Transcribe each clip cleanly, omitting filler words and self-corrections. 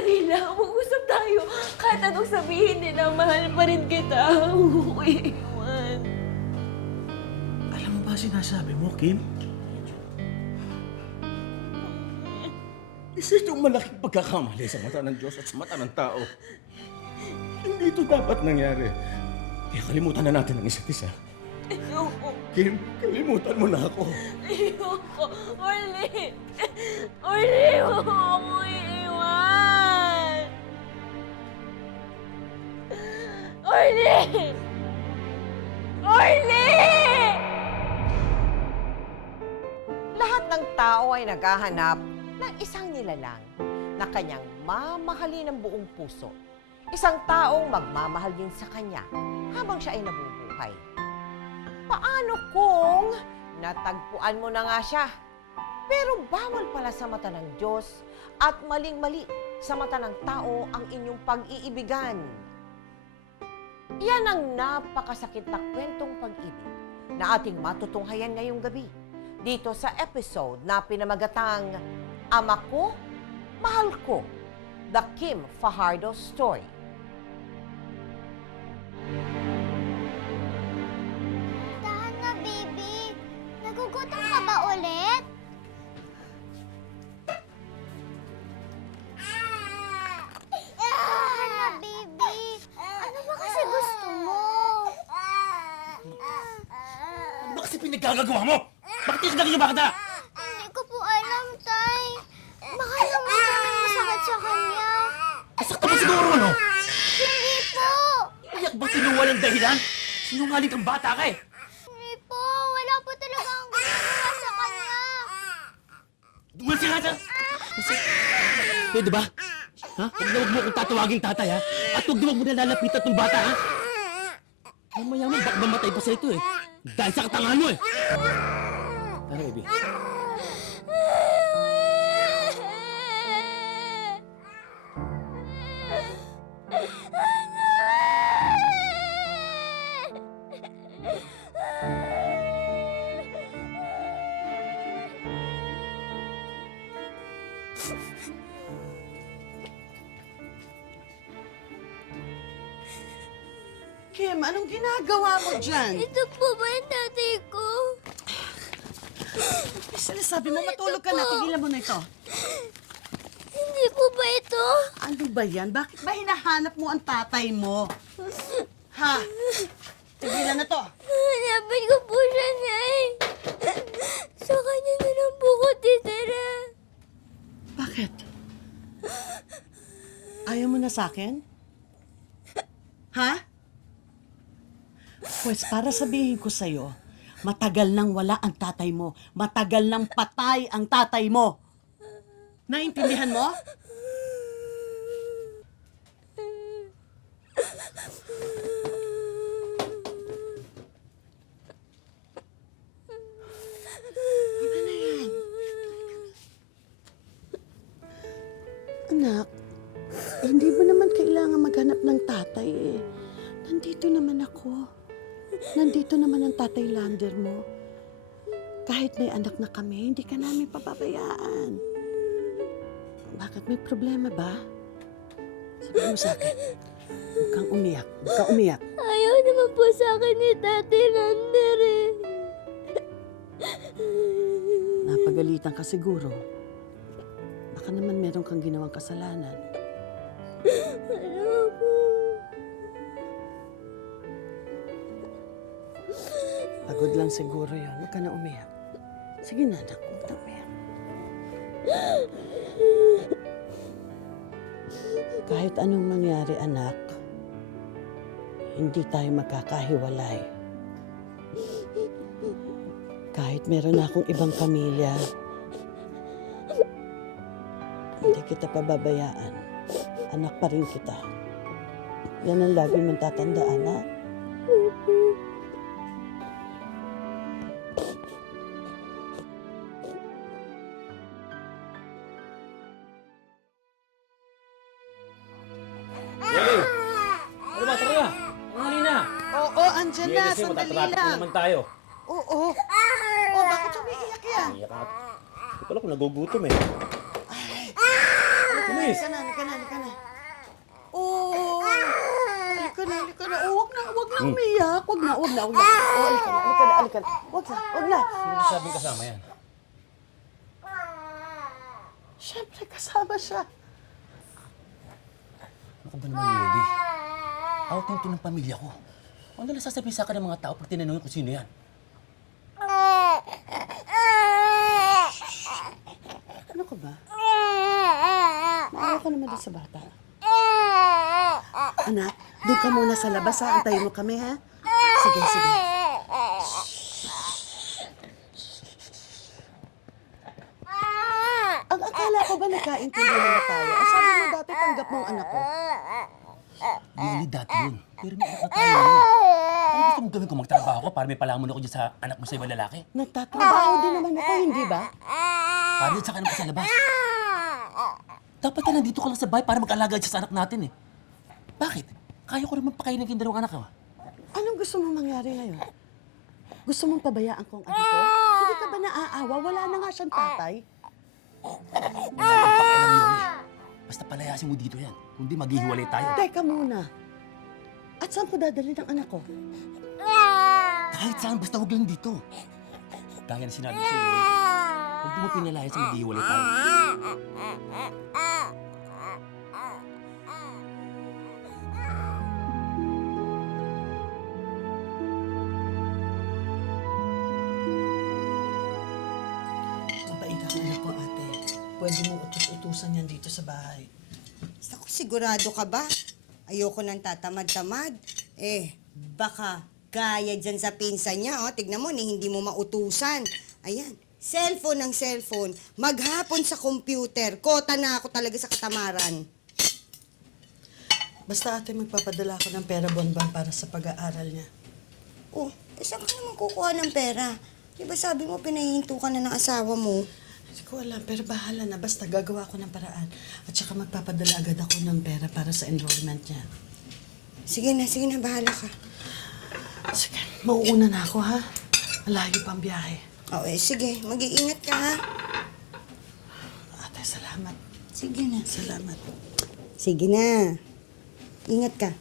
Sandali lang, mag-usap tayo. Kahit anong sabihin nila, mahal pa rin kita. Huwag ko iiwan. Alam mo ba sinasabi mo, Kim? Isa itong malaking pagkakamali sa mata ng Diyos at sa mata ng tao. Hindi ito dapat nangyari. Kaya kalimutan na natin ang isa't isa. Ayoko. Kim, kalimutan mo na ako. Ayoko. Orly! Orly, huwag mo ako iiwan! Orly! Orly! Lahat ng tao ay naghahanap ng isang nilalang na kanyang mamahalin ng buong puso. Isang taong magmamahal din sa kanya habang siya ay nabubuhay. Paano kung natagpuan mo na nga siya? Pero bawal pala sa mata ng Diyos at maling-mali sa mata ng tao ang inyong pag-iibigan. Yan ang napakasakit na kwentong pag-ibig na ating matutunghayan ngayong gabi dito sa episode na pinamagatang Ama Ko, Mahal Ko, The Kim Fajardo Story. Tahan na, baby. Nagugutom ka ba ulit? Tahan na, baby. Ano ba kasi gusto mo? Ano ba kasi pinagkagagawa mo? Bakit isinagin niyo ba kita? Hindi ko po alam, Tay. Baka naman may masakit sa kanya. Masakta mo siguro, ano? Hindi po. Iyak ba sinuwalang dahilan? Sinungaling kang bata ka eh. Hindi po. Wala po talaga ang ginawa sa kanya. Dumal siya nga dyan. Pwede ba? Ha? Huwag mo kong tatawaging tatay, ha? At huwag mo nalalapitan tong bata, ha? Mamaya baka mamatay pa sa ito, eh. Dahil sa katangahan mo, eh. Tara, baby. Kim, anong ginagawa mo dyan? Ito po ba yung tatay ko? Sinasabi mo, matulog ka na. Tigilan mo na ito. Hindi po ba ito? Ano ba yan? Bakit ba hinahanap mo ang tatay mo? Ha? Tigilan na to. Hanapin ko po siya, Nay. Sa kanya na lang po ko titira. Bakit? Ayaw mo na sa akin? Ha? Pues para sabihin ko sa'yo, matagal nang wala ang tatay mo. Matagal nang patay ang tatay mo. Naintindihan mo? Ano na yan? Anak, hindi mo naman kailangan maghanap ng tatay eh. Nandito naman ako. Nandito naman ang tatay Lander mo. Kahit may anak na kami, hindi ka namin papabayaan. Bakit may problema ba? Sabi mo sa akin, huwag kang umiyak. Huwag kang umiyak. Ayaw naman po sa akin ni Tati Lander eh. Napagalitan ka siguro. Baka naman meron kang ginawang kasalanan. Ano po? Pagod lang siguro yun. Huwag ka na umiyak. Sige na, anak. Huwag na umiyak. Kahit anong mangyari, anak, hindi tayo magkakahiwalay. Kahit meron akong ibang pamilya, hindi kita pababayaan. Anak pa rin kita. Yan ang lagi mong tatandaan, ha? Yeli! Ano ba? Tara na! Ang hali na! Oo, andyan na. Kasi Sandali matatraffic na lang. naman tayo. Oo. Bakit umiiyak yan? Iyak ka. Wala ko nagugutom eh. Bilis! Halika na. umiyak. Wag na. O, alika na. Wag na. Sino sabing kasama yan? Siyempre, kasama siya. Ano ka ba naman, Yodi? Outing to ng pamilya ko. Ano na sasabihin sa akin ng mga tao pag tinanongin kung sino yan? Ano ka ba? Maawa ka naman din sa bata. Anak, doon ka muna sa labas ha. Antayin mo kami ha. Sige. Ang akala ko ba nagkaintindihan na tayo? Ang sabi mo dati tanggap mo ang anak ko. Yoli, dati yun. Pero may anak na tayo yun. Ano gusto mong gawin ko? Magtrabaho ko para may palamon ako dyan sa anak mo sa ibang lalaki? Nagtatrabaho din naman ako, hindi ba? Para dyan sa kanan ko sa labas. Dapat ka nandito ka lang sa bahay para mag-alaga dyan sa anak natin eh. Bakit? Kaya ko naman pakainin yung dalawang anak ko. Anong gusto mong mangyari ngayon? Gusto mong pabayaan kong anak ko? Hindi ka ba naaawa? Wala na nga siyang tatay. Wala akong pakialam, Yoli. Basta palayasin mo dito yan. Kundi maghihiwalay tayo. Teka muna. At saan ko dadalhin ang anak ko? Kahit saan, basta huwag lang dito. Gaya na sinabi ko sa'yo, Yoli. Huwag mo pinalayas na maghihiwalay tayo. Mabait ang anak ko, ate. Pwede mong utos-utusan yan dito sa bahay. Naku, sigurado ka ba? Ayoko nang tatamad-tamad. Baka kaya dyan sa pinsan niya, oh. Tignan mo, hindi mo mautusan. Ayan, cellphone ng cellphone. Maghapon sa computer. Kota na ako talaga sa katamaran. Basta ate, magpapadala ako ng pera bonbon para sa pag-aaral niya. Oh, saan ka naman kukuha ng pera? Di ba sabi mo pinahihinto ka na ng asawa mo? Hindi ko alam, pero bahala na. Basta gagawa ko ng paraan. At saka magpapadala agad ako ng pera para sa enrollment niya. Sige na, bahala ka. Sige, mauuna na ako, ha? Malayo pang biyahe. Oh, sige, mag-iingat ka, ha? Ate, salamat. Sige na. Salamat. Sige na. Ingat ka.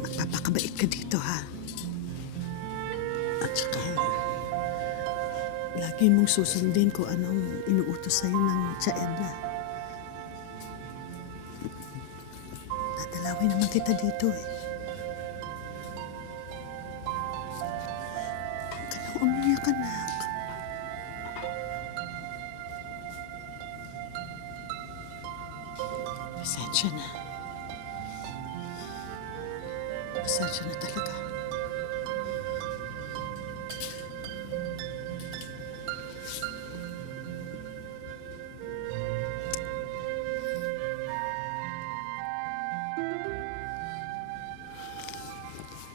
Magpapakabait ka dito, ha? At saka, lagi mong susundin kung anong inuutos sa'yo ng Tia Edna. Dadalawin naman kita dito, eh. Huwag ka nang umiyak, anak. Pasensya na. Pasensya na talaga.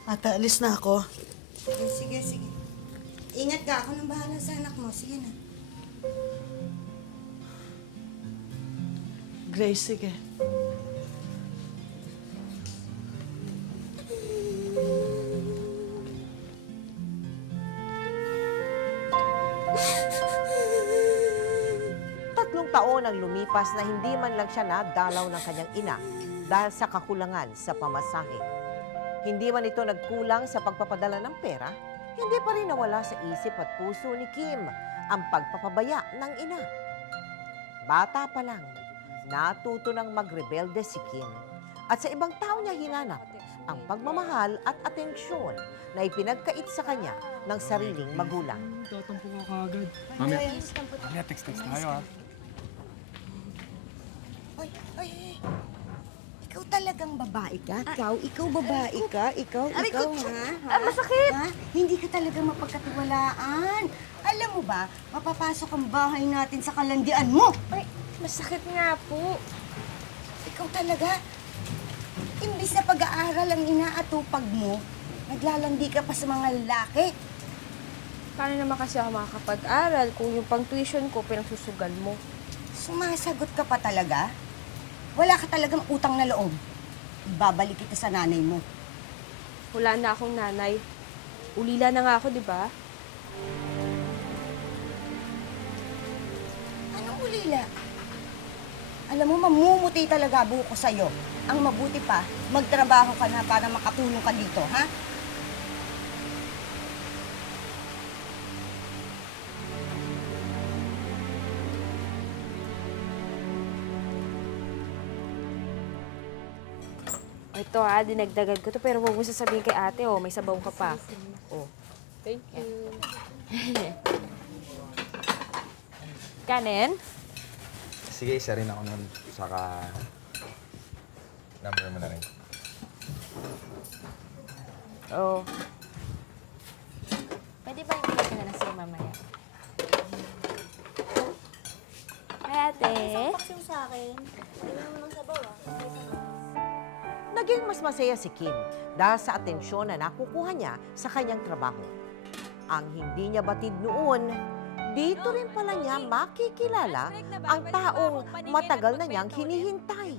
Ate, alis na ako. Sige. Ingat ka. Ako nang bahala sa anak mo. Sige na. Grace, sige. Tatlong taon ang lumipas na hindi man lang siya nadalaw ng kanyang ina dahil sa kakulangan sa pamasahe. Hindi man ito nagkulang sa pagpapadala ng pera, hindi pa rin nawala sa isip at puso ni Kim ang pagpapabaya ng ina. Bata pa lang, natuto ng magrebelde si Kim at sa ibang tao niya hinanap ang pagmamahal at atensyon na ipinagkait sa kanya ng sariling magulang. Tatampo ka kagad. Mamaya text tayo ha. Oy. Ikaw talagang babae ka? Ikaw babae ka? Ikaw, ha? Masakit! Ha? Hindi ka talaga mapagkatiwalaan. Alam mo ba, mapapasok ang bahay natin sa kalandian mo. Ay, masakit nga po. Ikaw talaga. Imbis na pag-aaral ang inaatupag mo, naglalandi ka pa sa mga lalaki. Paano naman kasi ako makakapag-aral kung yung pang-tuition ko pinagsusugal mo? Sumasagot ka pa talaga? Wala ka talagang utang na loob. Ibabalik kita sa nanay mo. Wala na akong nanay. Ulila na nga ako, di ba? Anong ulila? Alam mo, mamumuti talaga buko sa'yo. Ang mabuti pa, magtrabaho ka na para makatulong ka dito, ha? Ito dinagdagan ko to pero huwag mo sasabihin kay ate, may sabaw ka pa. Thank you. Kanin? Sige, isa rin ako nun. Saka... number mo na rin. Oo. Pwede ba ibigay ka na lang sa'yo mamaya? Hi, ate. Paksim sa akin. Hindi mo naman ng sabaw Naging mas masaya si Kim dahil sa atensyon na nakukuha niya sa kanyang trabaho. Ang hindi niya batid noon, dito rin pala niya makikilala ang taong matagal na niyang hinihintay.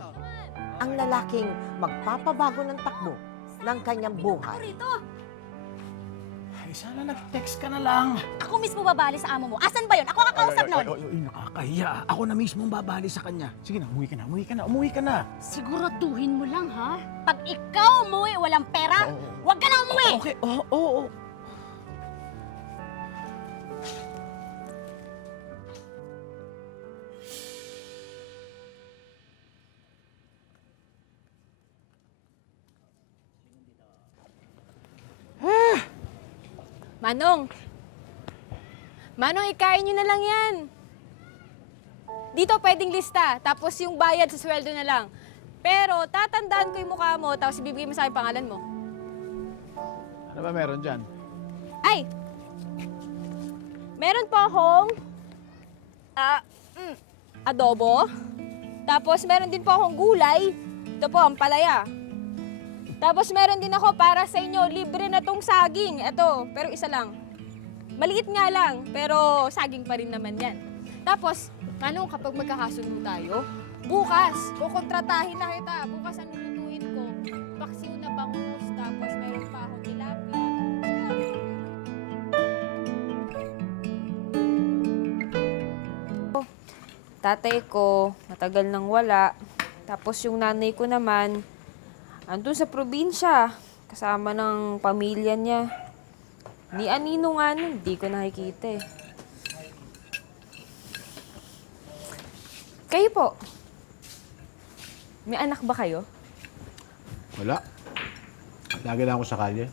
Ang lalaking magpapabago ng takbo ng kanyang buhay. Ay, sana nag-text ka na lang. Ako mismo babali sa amo mo. Asan ba yun? Ako kakausap nun. Ay, nakakahiya. Ako na mismo ang babali sa kanya. Sige na, umuwi ka na. Siguraduhin mo lang, ha? Pag ikaw umuwi, walang pera, huwag ka na umuwi! Okay, oo. Manong, ikain nyo na lang yan. Dito pwedeng lista, tapos yung bayad sa sweldo na lang. Pero tatandaan ko yung mukha mo, tapos ibibigay mo sa akin pangalan mo. Ano ba meron dyan? Ay! Meron po akong adobo. Tapos meron din po akong gulay. Ito po, ang palaya. Tapos meron din ako para sa inyo, libre na tong saging. Ito, pero isa lang. Maliit nga lang, pero saging pa rin naman yan. Tapos, Manong, kapag magkakasundo tayo, bukas, kukontratahin na kita. Bukas ang lulutuin ko, paksiw na bangus, tapos meron pa akong tilapia. Tatay ko, matagal nang wala. Tapos yung nanay ko naman, andun sa probinsya, kasama ng pamilya niya. Ni Anino nga nun, di ko nakikita eh. Kayo po, may anak ba kayo? Wala. Lagi lang ako sa kalye.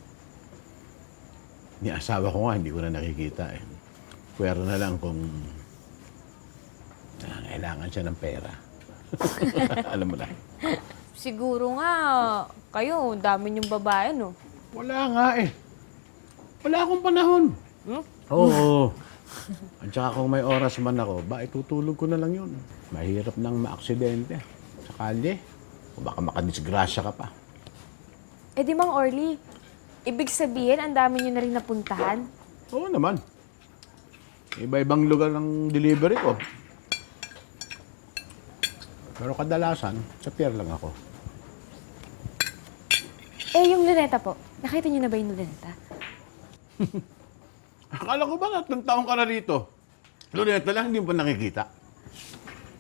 Ni asawa ko nga, hindi ko na nakikita eh. Pwera na lang kung kailangan siya ng pera. Alam mo na. Siguro nga, kayo, dami niyong babae, no? Wala nga eh. Wala akong panahon. Oo. At saka kung may oras man ako, itutulog ko na lang yun. Mahirap nang maaksidente sa kalye. O baka makadisgrasya ka pa. Eh di Mang Orly, ibig sabihin, ang dami niyo na rin napuntahan? Oo naman. Iba-ibang lugar ng delivery ko. Pero kadalasan, sa pier lang ako. Eh, yung luneta po. Nakita niyo na ba yung luneta? Akala ko ba 3 taong ka na rito? Luneta lang, hindi mo pa nakikita.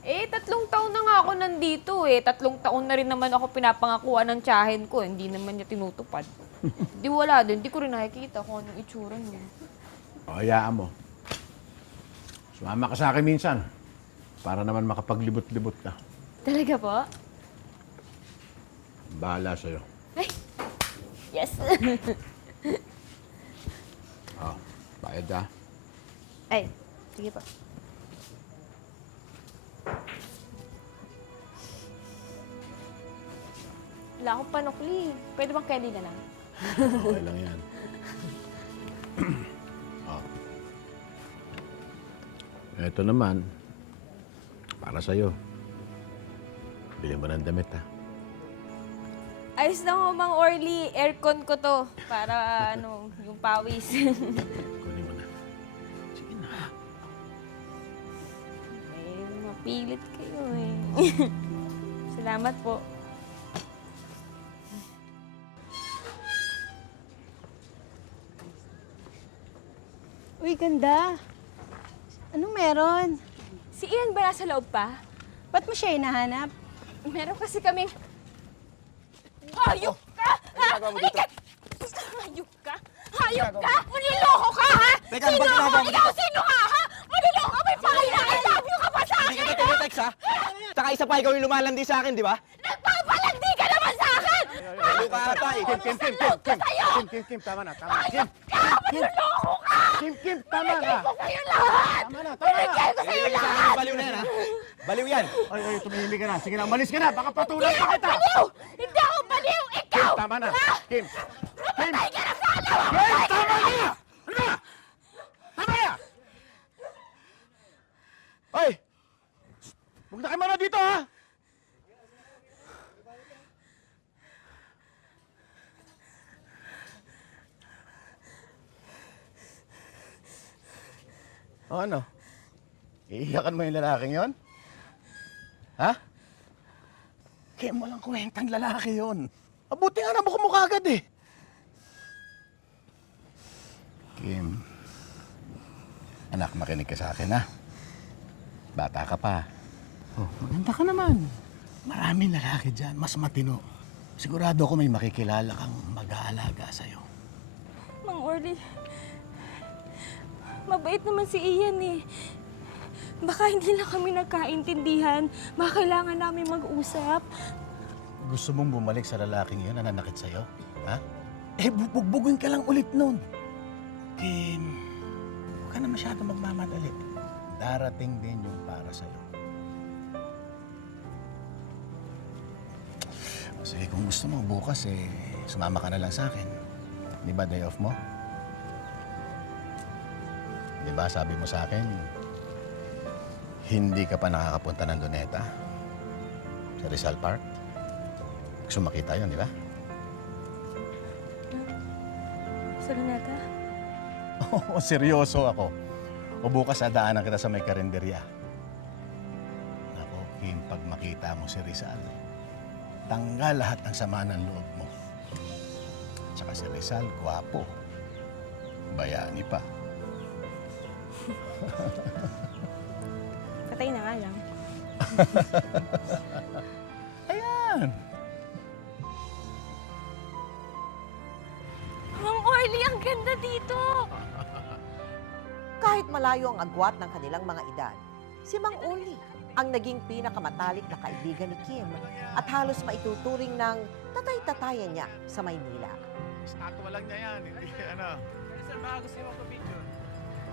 Eh, 3 taon na nga ako nandito eh. 3 taon na rin naman ako pinapangakuan ng tiyahin ko. Hindi naman niya tinutupad. Di wala din. Di ko rin nakikita kung anong itsura niya. O, hayaan mo. Sumama ka sa akin minsan. Para naman makapaglibot-libot ka. Talaga po? Bahala sa'yo. Yes. Bayad ha. Ay, sige po. Wala akong panukli. Pwede bang Kelly na lang? Okay lang yan. Ito naman, para sa'yo. Bili mo ng damit ha. Ayos na ho, Mang Orly. Aircon ko to. Para yung pawis. Kunin mo na. Sige na. Eh, mapilit kayo eh. Salamat po. Uy, ganda. Anong meron? Si Ian ba nasa loob pa? Ba't mo siya hinahanap? Meron kasi kaming... Hayop ka! Ha? Hayop ka! Hayop ka! Maniloko ka, ha? Teka, Sino ba't ako? ginagawa mo Ikaw sino ka, ha? Maniloko! May pangina! I love you ka pa sa akin, ha? Text ha? Tsaka isa pa ikaw yung lumalandi sa akin, di ba? Nagpapalandi ka naman sa akin! Ano ka ata eh? Kim, tama na, tama na. Kim, Maniloko ka! Kim, tama na. Ko sa'yo lahat! Tama na. Binigay ko sa'yo Sa akin yung baliw na yan ha? Baliw yan! Ay, tumihimik ka na. Sige na, umalis ka na. Baka patulan pa kita. Baliw! Hindi ako baliw! Ikaw! Kim, tama na. Kim. Patay ka na sana! Kim, tama na! Ano ba? Tama na! Ay! Huwag na kayo muna dito, ha? O ano? Iiyakan mo yung lalaking yon? Ha? Kaya mo lang kwentang lalaki yon. Mabuti nga na mukha agad eh. Kim, anak, makinig ka sa akin ha. Bata ka pa. Oh, maganda ka naman. Maraming lalaki dyan, mas matino. Sigurado ako may makikilala kang mag-aalaga sa'yo. Mang Orly, mabait naman si Ian eh. Baka hindi lang kami nagkaintindihan. Baka kailangan namin mag-usap. Gusto mong bumalik sa lalaking yun na nanakit sa'yo? Ha? Eh, bubugbugin ka lang ulit nun. Kim, huwag ka na masyado magmamadali. Darating din yung para sa'yo. Sige, kung gusto mo bukas, sumama ka na lang sa akin. Di ba day off mo? Di ba sabi mo sa akin, hindi ka pa nakakapunta ng Doneta? Sa Rizal Park? Gusto makita yun, di ba? Sa Luneta? Oo, seryoso ako. O bukas adaanan kita sa may karinderya. Ako, Kim, pag makita mo si Rizal, tanggal lahat ng sama ng loob mo. Tsaka si Rizal, gwapo. Bayani pa. Patay na nga lang. Ayan! Mang Orly, ang ganda dito! Kahit malayo ang agwat ng kanilang mga edad, si Mang Orly ang naging pinakamatalik na kaibigan ni Kim at halos maituturing ng tatay-tatayan niya sa Maynila. Statwa lang niya yan, hindi ano. Sir, baka gusto niyo magpa-picture?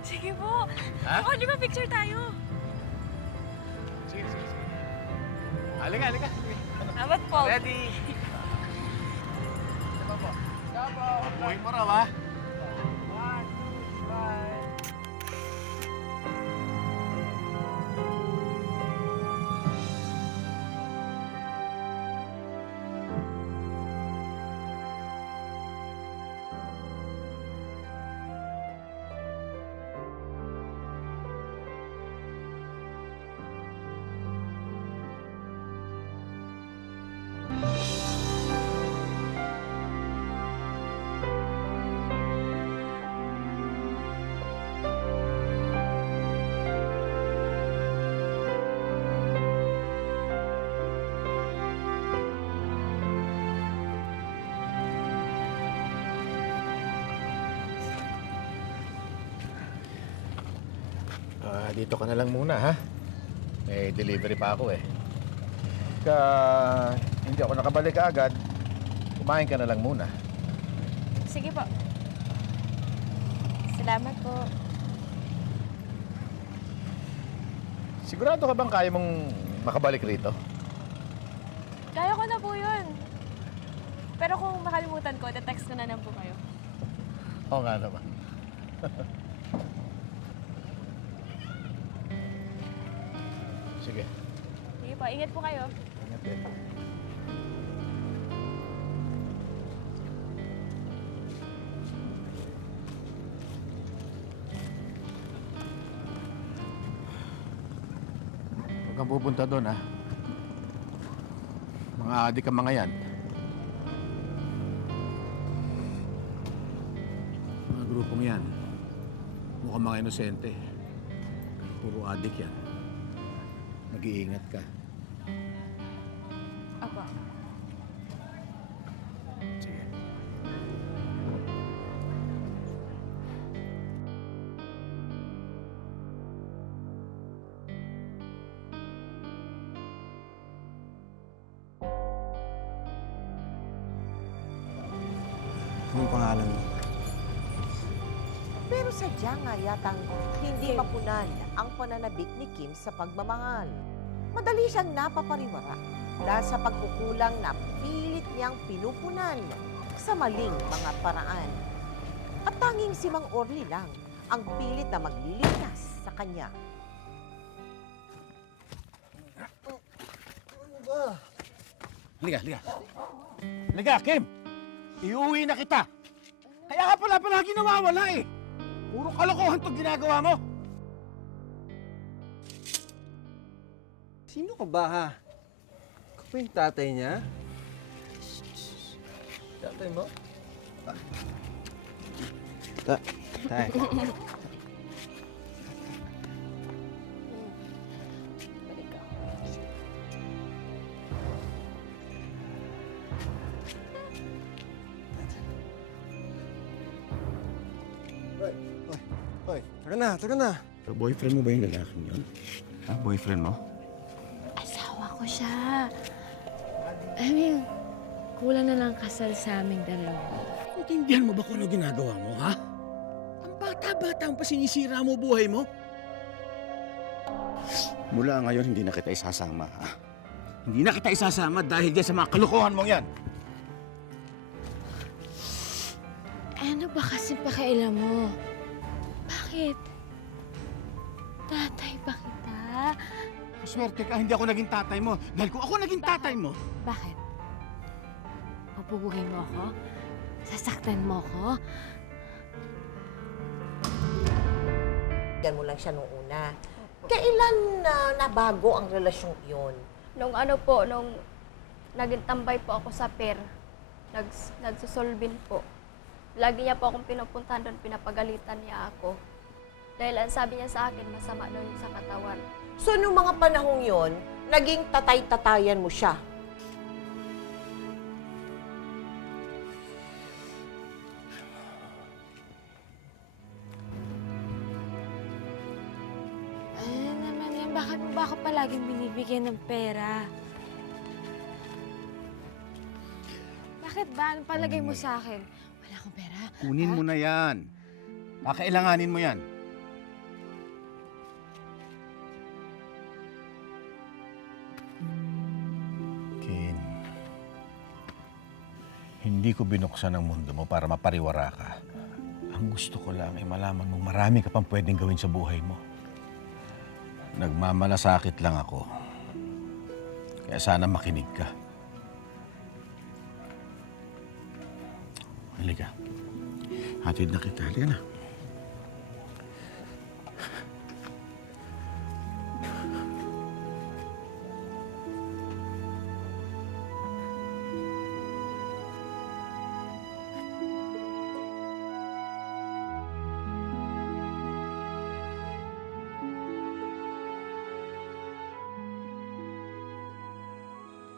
Sige po! Mang Orly, ma-picture tayo! Sige. Halika. Abat po! Ready? Diba po? Buhay mo raw, ha? 1, 2, 5. Dito ka na lang muna, ha? May delivery pa ako, eh. Ka hindi ako nakabalik agad, kumain ka na lang muna. Sige po. Salamat po. Sigurado ka bang kaya mong makabalik rito? Kaya ko na po yun. Pero kung makalimutan ko, text ko na lang po kayo. Oo nga naman. Sige. Sige po, ingat po kayo. Ingat din. Huwag kang pupunta doon, ha? Mga adik ang mga yan. Mga grupong yan. Mukhang mga inosente. Puro adik yan. Mag-iingat ka. Apa. Sige. Anong pangalan mo? Pero sadya nga yatang hindi mapunan ang pananabik ni Kim sa pagmamahal. Madali siyang napapariwara dahil sa pagkukulang na pilit niyang pinupunan sa maling mga paraan. At tanging si Mang Orly lang ang pilit na maglilikas sa kanya. Halika, halika. Halika, Kim! Iuwi na kita! Kaya ka pala palagi nawawala eh! Puro kalokohan itong ginagawa mo! Sino ka ba, ha? Ikaw ba yung tatay niya? Tatay mo? Tay. Balik ka. Hoy, tara na. Boyfriend mo ba yung lalaking yun? Ha? Boyfriend mo? Asawa ko siya. I mean, kulang na lang kasal sa aming dalawa. Intindihan mo ba kung ano ginagawa mo, ha? Ang bata-bata ang pasinisira mo buhay mo. Mula ngayon, hindi na kita isasama, ha? Hindi na kita isasama dahil dyan sa mga kalokohan mong yan! Ano ba kasi pakialam mo? Bakit? Tatay ba kita? Swerte ka, hindi ako naging tatay mo. Dahil kung ako naging tatay mo, Bakit? Papubuhin mo ako? Sasaktan mo ako? Yan mo lang siya nung una. Kailan nabago ang relasyong iyon? Nung naging tambay po ako sa PER, nagsusolbin po. Lagi niya po akong pinupuntahan doon, pinapagalitan niya ako. Dahil ang sabi niya sa akin, masama daw yun sa katawan. So, nung mga panahong yon, naging tatay-tatayan mo siya. Ano naman yan? Bakit mo ba ako palaging binibigyan ng pera? Bakit ba? Anong palagay mo sa akin? Wala akong pera. kunin mo na yan. Kakailanganin mo yan. Ken, hindi ko binuksan ang mundo mo para mapariwara ka. Ang gusto ko lang ay malaman mong marami ka pang pwedeng gawin sa buhay mo. Nagmamalasakit lang ako. Kaya sana makinig ka. Halika. Hatid na kita. Halika na.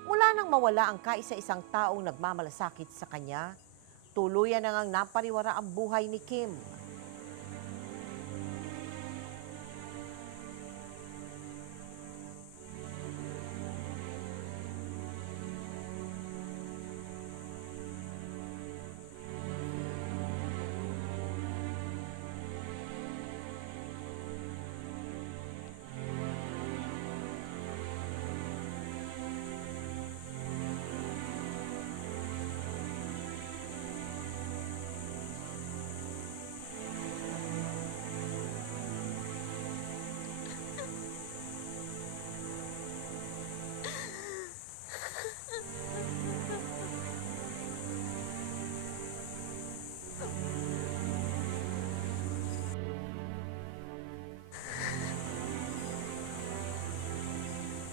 Mula nang mawala ang kaisa-isang taong nagmamalasakit sa kanya, tuluyan na ngang napariwara ang buhay ni Kim.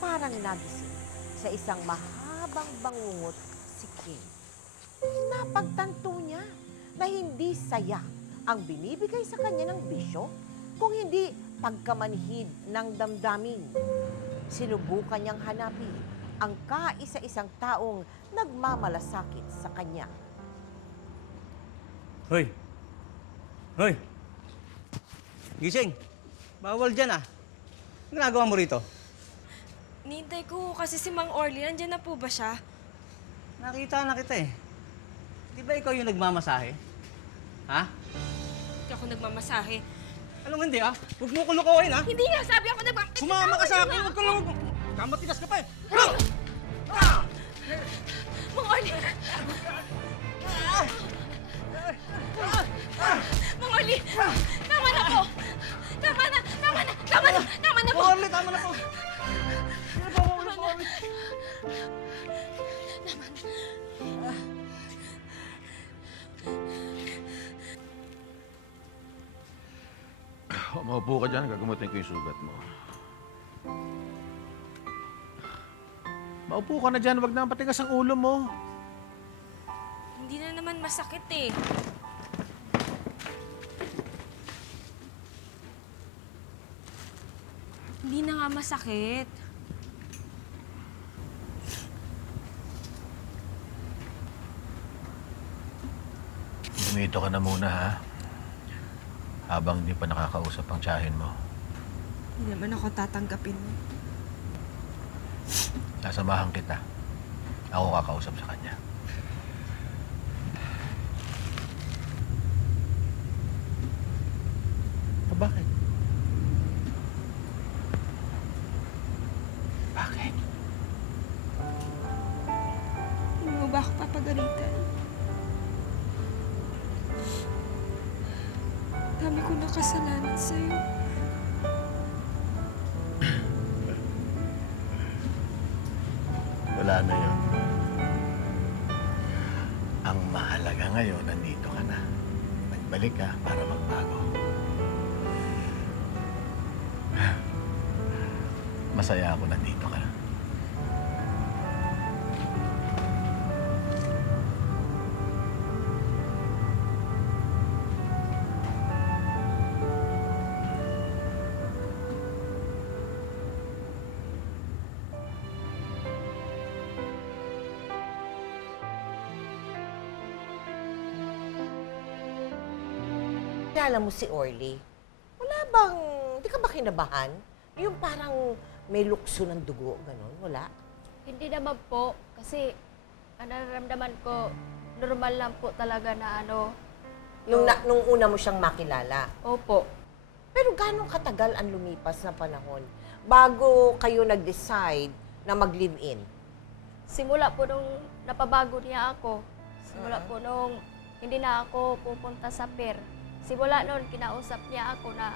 Parang nagising sa isang mahabang bangungot si Kim. Napagtanto niya na hindi saya ang binibigay sa kanya ng bisyo kung hindi pagkamanhid ng damdamin. Sinubukan niyang hanapin ang kaisa-isang taong nagmamalasakit sa kanya. Hoy! Hoy! Gising! Bawal dyan ah. Ang ginagawa mo rito? Nintay ko kasi si Mang Orly. Nandiyan na po ba siya? Nakita na kita eh. Di ba ikaw yung nagmamasahe? Ha? Hindi ako nagmamasahe. Anong hindi ah? Huwag mo ko lukuhin ah! Hindi nga, sabi ako nagmamasahe. Sumama ka sa akin! Huwag ka lang! Kamatigas ka pa eh! Mang Orly! Mang Orly! Tama na po! Tama na! Tama na! Tama na! Tama na po! Orly, tama na po! Sino ba ako ulit, Orly? Maupo ka dyan, gagamutin ko yung sugat mo. Maupo ka na dyan, wag na patigas ang ulo mo. Hindi na naman masakit eh. Hindi na nga masakit. Dumito ka na muna, ha? Habang hindi pa nakakausap ang tiyahin mo. Hindi naman ako tatanggapin mo. Sasamahan kita. Ako kakausap sa kanya. Bakit? Bakit? Hindi mo ba ako papagalitan? Dami ko na kasalanan sa'yo. Wala na yun. Ang mahalaga ngayon, nandito ka na. Nagbalik ka para magbago. Masaya ako nandito ka na. Kilala mo si Orly? Wala bang, di ka ba kinabahan? Yung parang may lukso ng dugo, gano'n, wala? Hindi naman po, kasi ang nararamdaman ko, normal lang po talaga na ano. Nung una mo siyang makilala. Opo. Pero gano'ng katagal ang lumipas na panahon bago kayo nag-decide na mag-live-in? Simula po nung napabago niya ako. Simula po nung hindi na ako pupunta sa PER. Simula noon, kinausap niya ako na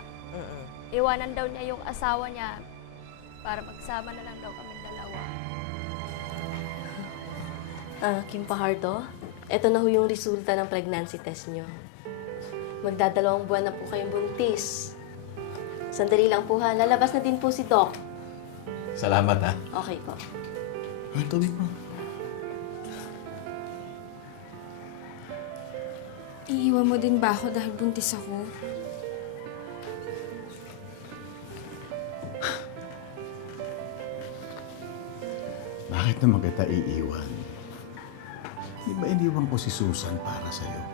iwanan daw niya yung asawa niya para magsama na lang daw kami dalawa. Kim Pahardo, eto na ho yung resulta ng pregnancy test nyo. Magdadalawang buwan na po kayong buntis. Sandali lang po ha, lalabas na din po si Doc. Salamat, ha? Okay po. Ang tubig mo. Iiwan mo din ba ako dahil buntis ako? Bakit naman kita iiwan? Di ba iniwan ko si Susan para sa'yo?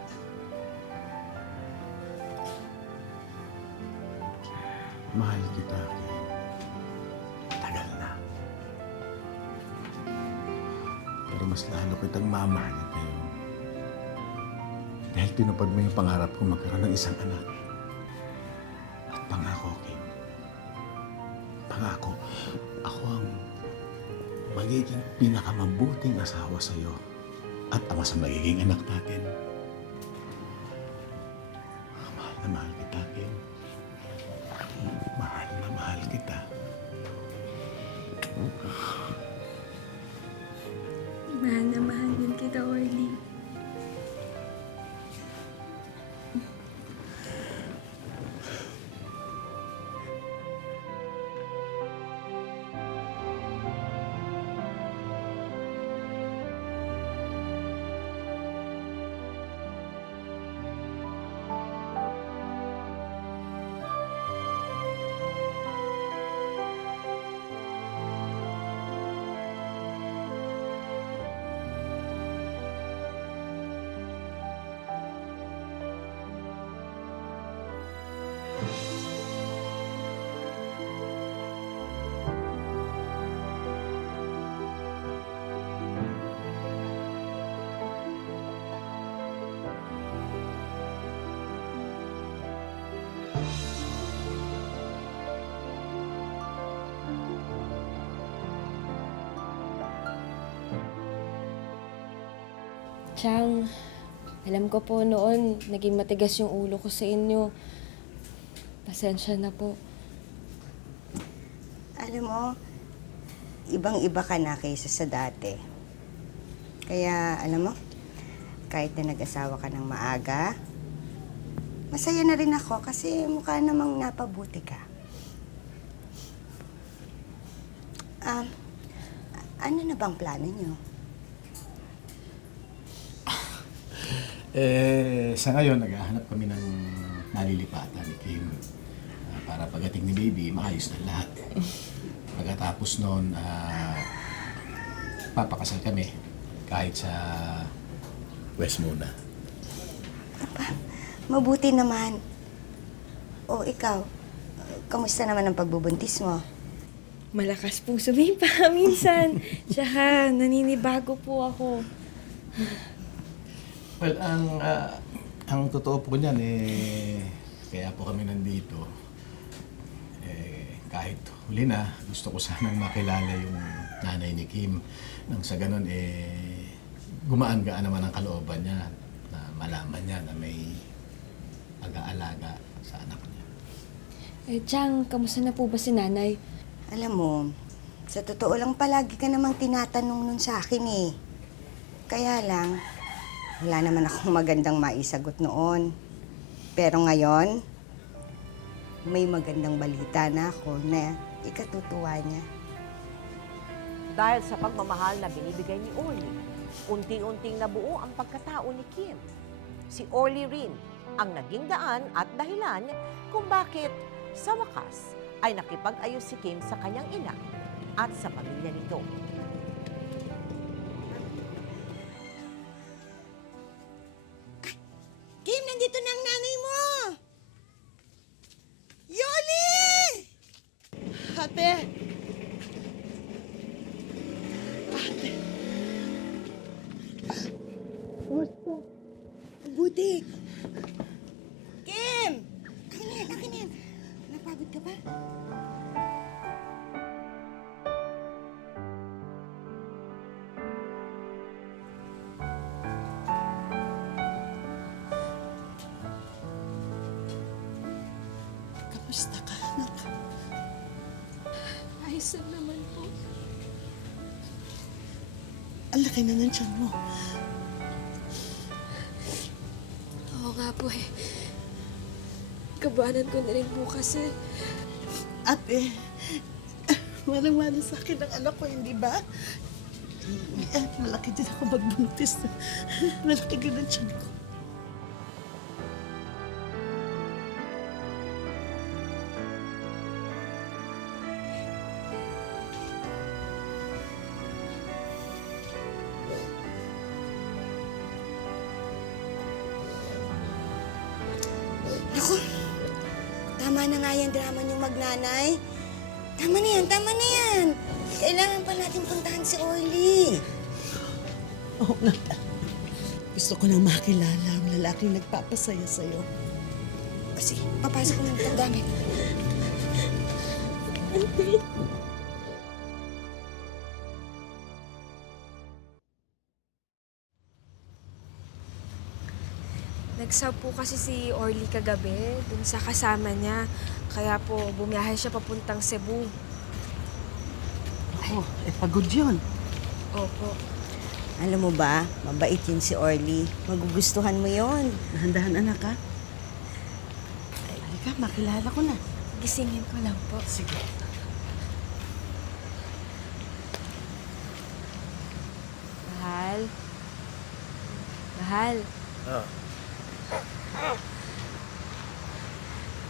Mahal kita, Kim. Tagal na. Pero mas lalo kitang mamahalin ngayon. Dahil tinupad mo yung pangarap ko magkaroon ng isang anak. At pangako, Kim. Pangako, ako ang magiging pinakamabuting asawa sa'yo at ama sa magiging anak natin. Mahal na mahal kita, Kim. Mahal na mahal kita. Mahal na mahal din kita, Orly. Chang, alam ko po noon, naging matigas yung ulo ko sa inyo. Pasensya na po. Alam mo, ibang-iba ka na kaysa sa dati. Kaya, alam mo, kahit na nag-asawa ka ng maaga, masaya na rin ako kasi mukha namang napabuti ka. Ano na bang plano niyo? Sa ngayon, naghahanap kami ng nalilipatan ni Kim. Para pagdating ni baby, maayos na lahat. Pagkatapos noon, papakasal kami. Kahit sa West muna. Mabuti naman. O ikaw, kamusta naman ang pagbubuntis mo? Malakas pong sumipa minsan. Tsaka naninibago po ako. Well, ang totoo po niyan, kaya po kami nandito. Kahit huli na, gusto ko sanang makilala yung nanay ni Kim. Nang sa ganun, gumaan-gaan naman ang kalooban niya na malaman niya na may pag-aalaga sa anak niya. Chang, kamusta na po ba si nanay? Alam mo, sa totoo lang palagi ka namang tinatanong nun sa akin eh. Kaya lang, wala naman akong magandang maisagot noon. Pero ngayon, may magandang balita na ako na ikatutuwa niya. Dahil sa pagmamahal na binibigay ni Orly, unti-unting nabuo ang pagkatao ni Kim. Si Orly rin ang naging daan at dahilan kung bakit sa wakas ay nakipag-ayos si Kim sa kanyang ina at sa pamilya nito. Kim, nandito na ang nanay mo! Yoli! Ate! Buti! Kim! Akin na yan. Napagod ka ba? Kamusta ka, anak? Ayos lang naman po. Ang laki na ng tiyan mo. Oo nga po eh. Kabanan ko na rin po kasi. Ate, walang-wala sa akin ang anak ko, hindi ba? Malaki din ako magbuntis. Malaki din ang tiyan ko. Naku, tama na nga yung drama niyong magnanay. Tama na yan, tama na yan. Kailangan pa natin puntahan si Orly. Oo nga. Gusto ko nang makilala ang lalaking nagpapasaya sa'yo. O sige, papasok mo na itong gamit. Nag-sub po kasi si Orly kagabi dun sa kasama niya. Kaya po bumiyahe siya papuntang Cebu. Oh, pagod yun. Opo. Alam mo ba, mabait yun si Orly. Magugustuhan mo yon. Dahan-dahan, anak, ha? Ay, halika, makilala ko na. Gisingin ko lang po. Sige. Mahal. Mahal.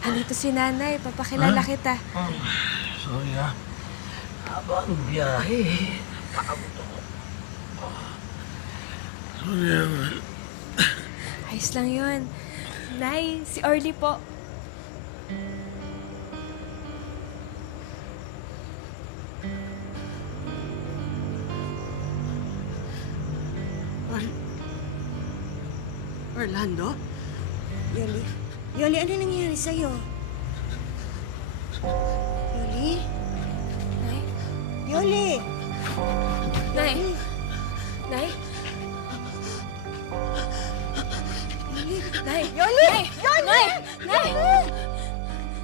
Andito si nanay. Papakilala kita. Sorry habang biyahe, pagod ako. Sorry naman. Ayos lang yun. Nay, si Orly po. Orlando? Yoli? Yoli, ano nangyari sa'yo? Yoli? Nay? Yoli! Nay? Nay? Nay! Yoli! Nay! Nay! Nay!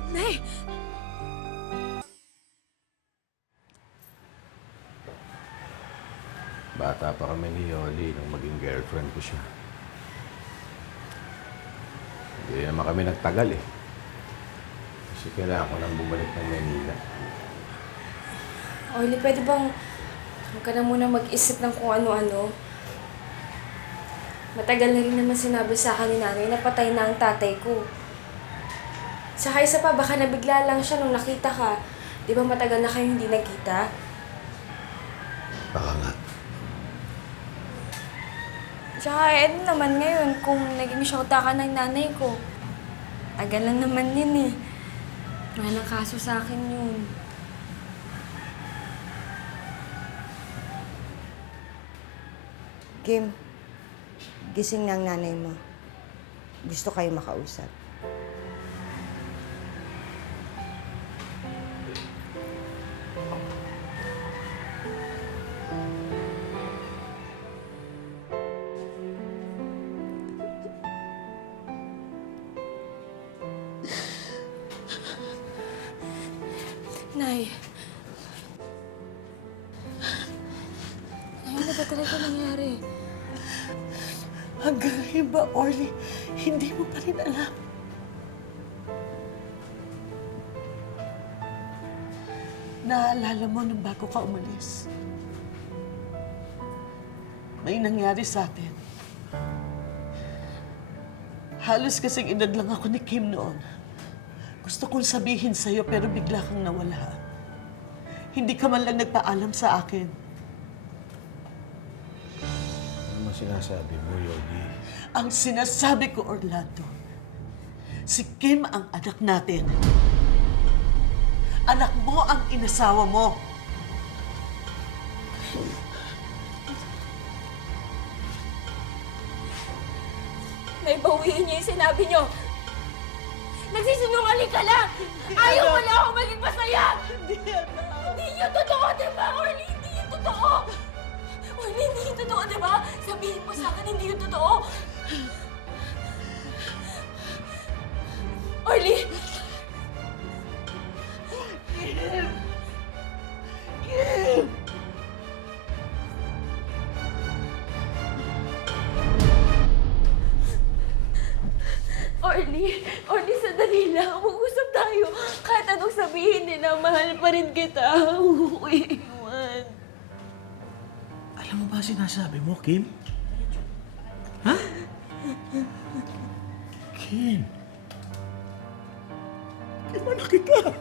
Nay! Bata pa kami ni Yoli nung maging girlfriend ko siya. Hindi naman kami nagtagal eh. Kasi kailangan ko nang bumalik ng Manila. Orly, pwede bang huwag ka na muna mag-isip ng kung ano-ano? Matagal na rin naman sinabi sa akin ni nanay na patay na ang tatay ko. Saka isa pa, baka nabigla lang siya nung nakita ka. Di ba matagal na kayo hindi nagkita? Baka nga. Tsaka naman ngayon kung naging shota ka ng nanay ko. Tagal lang naman yun eh. Walang kaso sa akin yun. Kim, gising na ang nanay mo. Gusto kayo makausap. Nay. Nay, ano ba talaga nangyari? Hanggang ngayon ba, Orly, hindi mo pa rin alam? Naalala mo nung bago ka umalis? May nangyari sa atin. Halos kasing edad lang ako ni Kim noon. Gusto kong sabihin sa'yo pero bigla kang nawala. Hindi ka man lang nagpaalam sa akin. Ano sinasabi mo, Yoli? Ang sinasabi ko, Orlando, si Kim ang anak natin. Anak mo ang inasawa mo. Nay, bawiin niyo yung sinabi niyo. Nagsisinungaling ka lang! Ayaw mo lang ako maging masaya! Hindi yun totoo, di ba, Orly? Hindi yun totoo! Orly, hindi yun totoo, di ba? Sabihin mo sa akin, hindi yun totoo! Orly! Orly, sandali lang. Mag-usap tayo. Kahit anong sabihin nila, mahal pa rin kita. Huwag ko iiwan. Alam mo ba sinasabi mo, Kim? Ha? Kim. Kim, anak kita.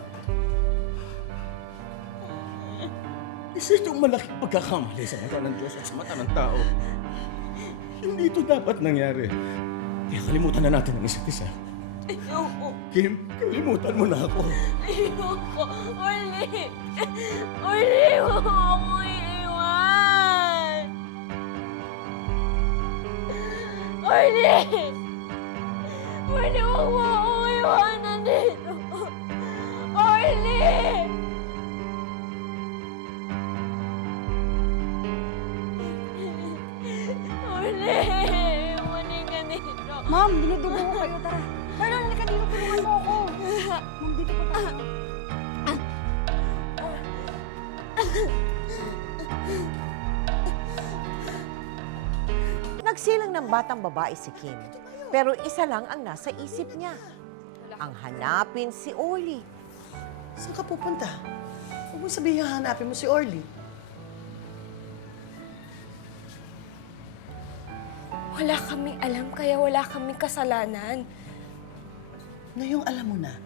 Isa itong malaking pagkakamali sa mata ng Diyos at sa mata ng tao. Hindi ito dapat nangyari. Kaya kalimutan na natin ang isa't isa. Ayoko. Kim, kalimutan mo na ako. Ayoko. Orly! Orly, huwag mo ako iiwan! Orly! Orly, huwag mo ako iwanan dito! Orly! Orly! Iwanin ka dito! Ma'am, dinudugo ko kayo. Tara. Marlon, halika dito. Tulungan mo ako. Ma'am, dito po tayo. Nagsilang ng batang babae si Kim, pero isa lang ang nasa isip niya. Ang hanapin si Orly. Saan ka pupunta? Huwag mo sabihin hanapin mo si Orly. Wala kaming alam, kaya wala kaming kasalanan. Ngayong alam mo na,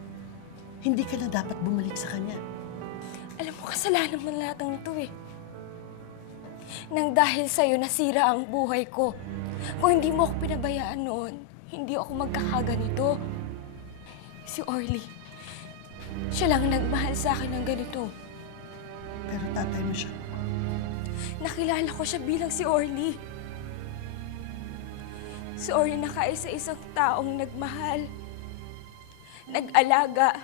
hindi ka na dapat bumalik sa kanya. Alam mo, kasalanan mo lahat ng ito eh. Nang dahil sa'yo, nasira ang buhay ko. Kung hindi mo ako pinabayaan noon, hindi ako magkakaganito. Si Orly, siya lang nagmahal sa akin ng ganito. Pero tatay mo siya. Nakilala ko siya bilang si Orly. Si Orly nakaisa-isang taong nagmahal, nag-alaga,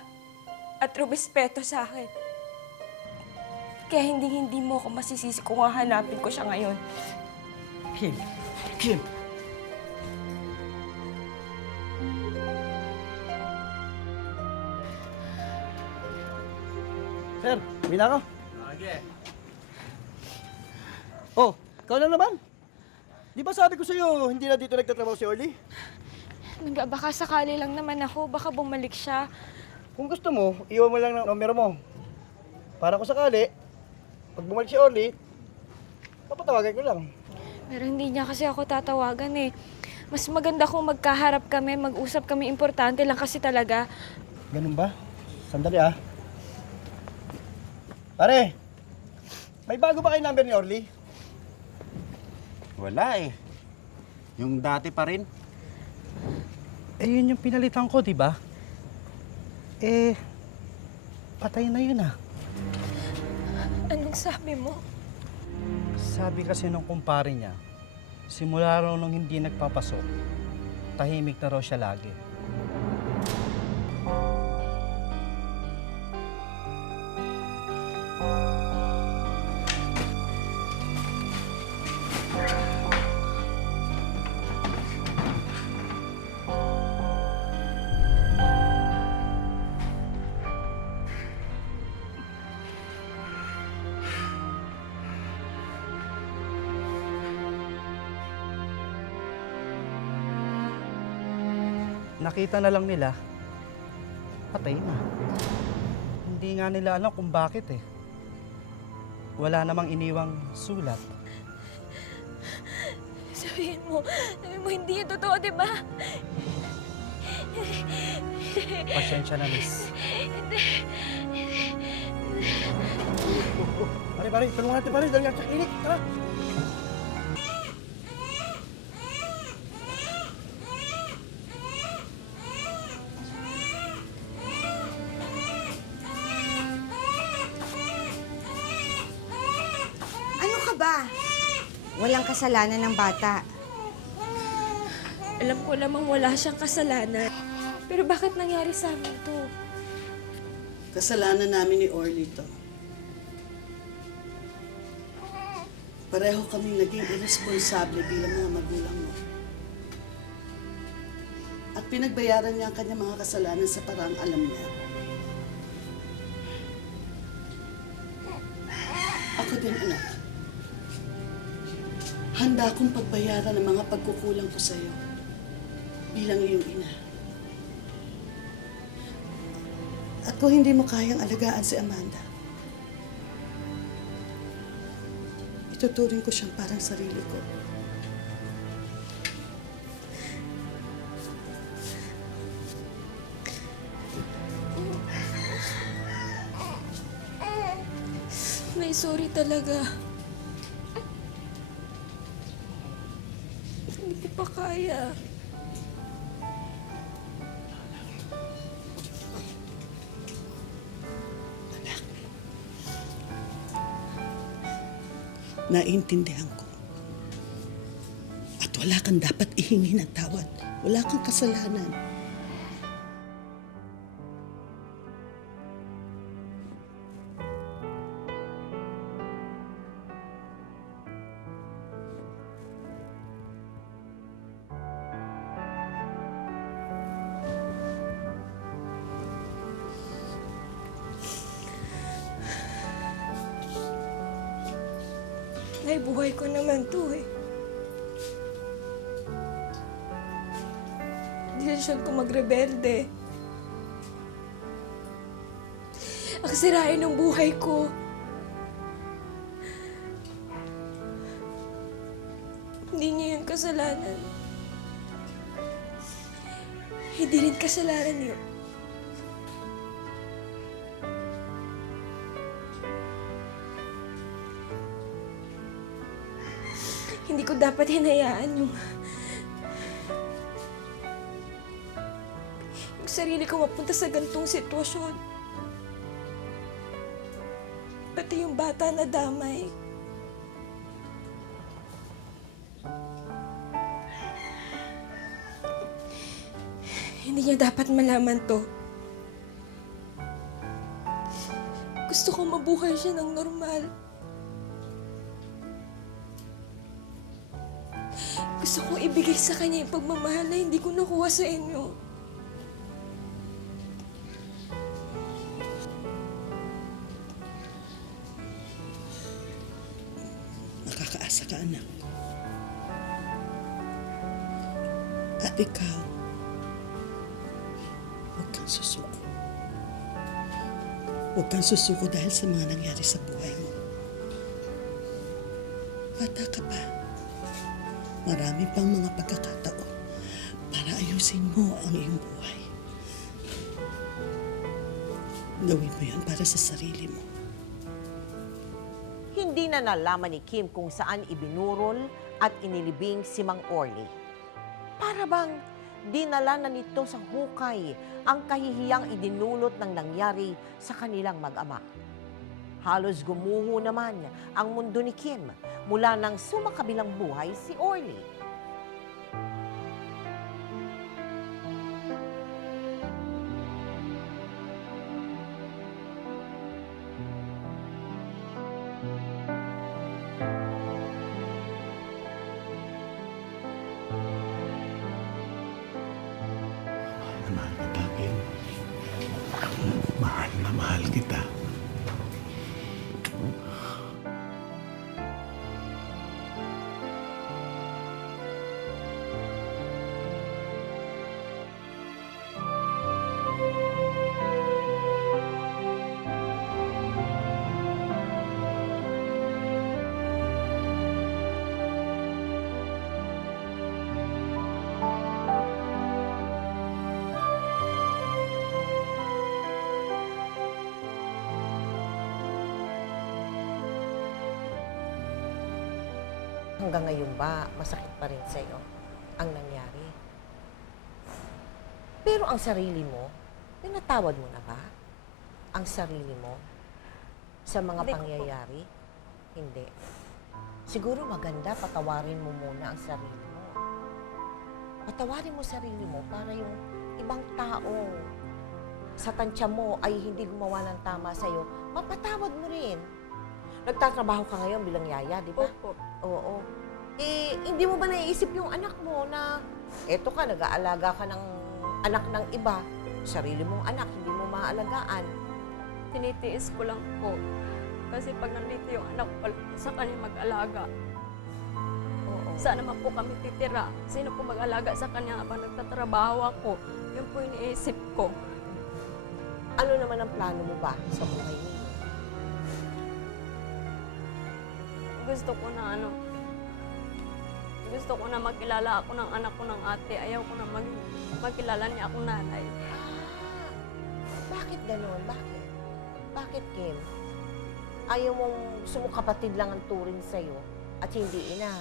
at rumispeto sa akin. Kaya hindi mo ako masisisi kung hahanapin ko siya ngayon. Kim! Kim! Sir, uwi na ako. Oh, ikaw na naman. Di ba sabi ko sa'yo, hindi na dito nagtatrabaho si Orly? Baka sakali lang naman ako. Baka bumalik siya. Kung gusto mo, iwan mo lang ng numero mo. Para kung sakali, pag bumalik si Orly, papatawagan ko lang. Pero hindi niya kasi ako tatawagan eh. Mas maganda kung magkaharap kami, mag-usap kami. Importante lang kasi talaga. Ganun ba? Sandali ah. Pare, may bago ba kayo number ni Orly? Wala eh. Yung dati pa rin. Eh, yun yung pinalitan ko, di ba? Eh, patay na yun ah. Anong sabi mo? Sabi kasi nung kumpare niya, simula raw nung hindi nagpapasok, tahimik na raw siya lagi. Nakita na lang nila, patay na. Hindi nga nila alam kung bakit eh. Wala namang iniwang sulat. Sabihin mo hindi yung totoo, di ba? Pasensya na, miss. Pare, tulungan natin pare, dali natin sa klinik, tara! Ano ka ba? Walang kasalanan ng bata. Alam ko namang wala siyang kasalanan. Pero bakit nangyari sa amin to? Kasalanan namin ni Orly to. Pareho kaming naging irresponsable bilang mga magulang mo. At pinagbayaran niya ang kanyang mga kasalanan sa paraang alam niya. Ako din, anak. Handa akong pagbayaran ang mga pagkukulang ko sa'yo bilang iyong ina. At kung hindi mo kayang alagaan si Amanda, ituturing ko siyang parang sarili ko. Nay, sorry talaga. Hindi ko pa kaya. Naiintindihan ko. At wala kang dapat ihingi ng tawad. Wala kang kasalanan. Nay, buhay ko naman to eh. Desisyon ko magrebelde. Ang sirain ng buhay ko. Hindi niyo yun kasalanan. Hindi rin kasalanan yun. Hindi ko dapat hinayaan yung sarili ko mapunta sa gantong sitwasyon. Pati yung bata na damay. Hindi niya dapat malaman to. Gusto ko mabuhay siya ng normal. Gusto ko ibigay sa kanya yung pagmamahal na hindi ko nakuha sa inyo. At ikaw, huwag kang susuko. Huwag kang susuko dahil sa mga nangyari sa buhay mo. Bata ka pa. Marami pang mga pagkakataon para ayusin mo ang iyong buhay. Gawin mo yan para sa sarili mo. Hindi na nalaman ni Kim kung saan ibinurol at inilibing si Mang Orly. Para bang dinala na nito sa hukay ang kahihiyang idinulot ng nangyari sa kanilang mag-ama. Halos gumuho naman ang mundo ni Kim mula nang sumakabilang buhay si Orly. Mahal kita, Kim. Mahal na mahal kita. Hanggang ngayon ba, masakit pa rin sa'yo ang nangyari? Pero ang sarili mo, pinatawad mo na ba? Ang sarili mo sa mga Hindi ko po. pangyayari? Hindi. Siguro maganda patawarin mo muna ang sarili mo. Patawarin mo sarili mo para yung ibang tao sa tansya mo ay hindi gumawa ng tama sa'yo, mapatawad mo rin. Nagtatrabaho ka ngayon bilang yaya, di ba? Opo. Oo. Eh, hindi mo ba naiisip yung anak mo na eto ka, nag-aalaga ka ng anak ng iba, sarili mong anak, hindi mo maaalagaan. Tinitiis ko lang po. Kasi pag nandito yung anak ko, sa kanya mag-alaga. Oo. Saan naman po kami titira? Sino po mag-alaga sa kanya habang nagtatrabaho ako? Yun po iniisip ko. Ano naman ang plano mo ba sa buhay mo? Gusto ko na makilala ako ng anak ko ng ate. Ayaw ko na makilala niya akong nanay. Bakit gano'n? Bakit? Bakit, Kim? Ayaw mong gusto mo kapatid lang ang turing sa'yo at hindi ina.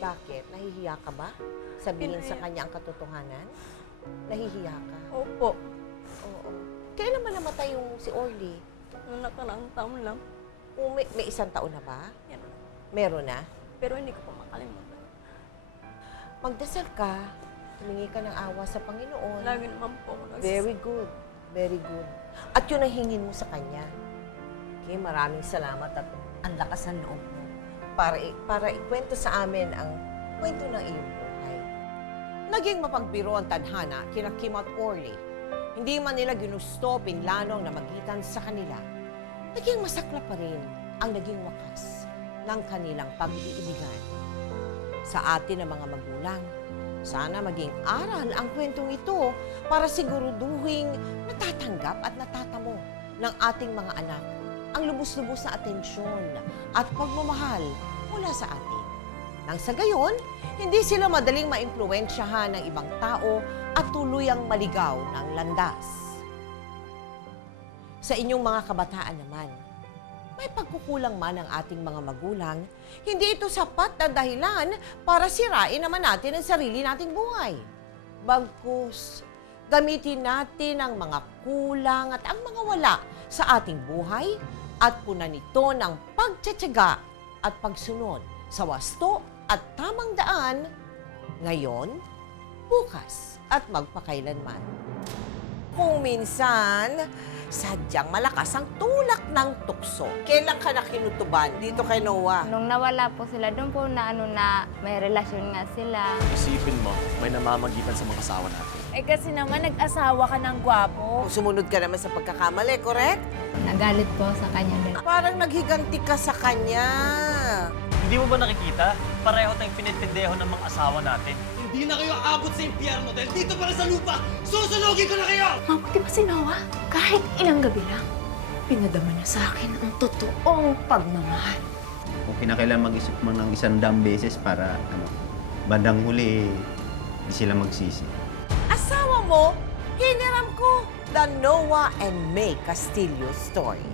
Bakit? Nahihiya ka ba? Sabihin sa kanya ang katotohanan? Nahihiya ka? Opo. Oo. Kailan ba namatay yung si Orly? Nung nakaraang taon lang. May isang taon na ba? Yan. Meron na? Pero hindi ko pa makalimutan. Magdasal ka. Tumingi ka ng awa sa Panginoon. Lagi naman po ako Very good. Very good. At yun ang hingin mo sa Kanya. Okay, maraming salamat at ang lakas ng loob mo para ikwento sa amin ang kwento ng iyong buhay. Naging mapagbiro ang tadhana kina Kim at Orly. Hindi man nila ginusto pinlanong na magitan sa kanila. Naging masaklap pa rin ang naging wakas ng kanilang pag-iibigan. Sa atin ng mga magulang, sana maging aral ang kwentong ito para siguraduhin natatanggap at natatamo ng ating mga anak ang lubos-lubos na atensyon at pagmamahal mula sa atin. Nang sa gayon, hindi sila madaling maimpluwensyahan ng ibang tao at tuluyang maligaw ng landas. Sa inyong mga kabataan naman, may pagkukulang man ang ating mga magulang, hindi ito sapat na dahilan para sirain naman natin ang sarili nating buhay. Bagkus, gamitin natin ang mga kulang at ang mga wala sa ating buhay at punan nito ng pagtsatsaga at pagsunod sa wasto at tamang daan ngayon, bukas at magpakailanman. Kung minsan, sadyang malakas ang tulak ng tukso. Kailan ka na kinutuban dito kay Noah? Nung nawala po sila, doon po na may relasyon nga sila. Isipin mo, may namamagitan sa mga asawa natin. Eh kasi naman nag-asawa ka ng gwapo. Sumunod ka naman sa pagkakamali, correct? Nagalit po sa kanya din. Parang naghiganti ka sa kanya. Hindi mo ba nakikita? Pareho tayong pinipindeho ng mga asawa natin. Hindi na kayo aabot sa impyerno dahil dito para sa lupa, susunugin ko na kayo! Mabuti ba si Noah? Kahit ilang gabi lang, pinadama niya sa akin ang totoong pagmamahal. Kung kinakailan mag-isip mo ng 100 beses para bandang huli, di sila magsisi. Asawa mo, hiniram ko. The Noah and May Castillo Story.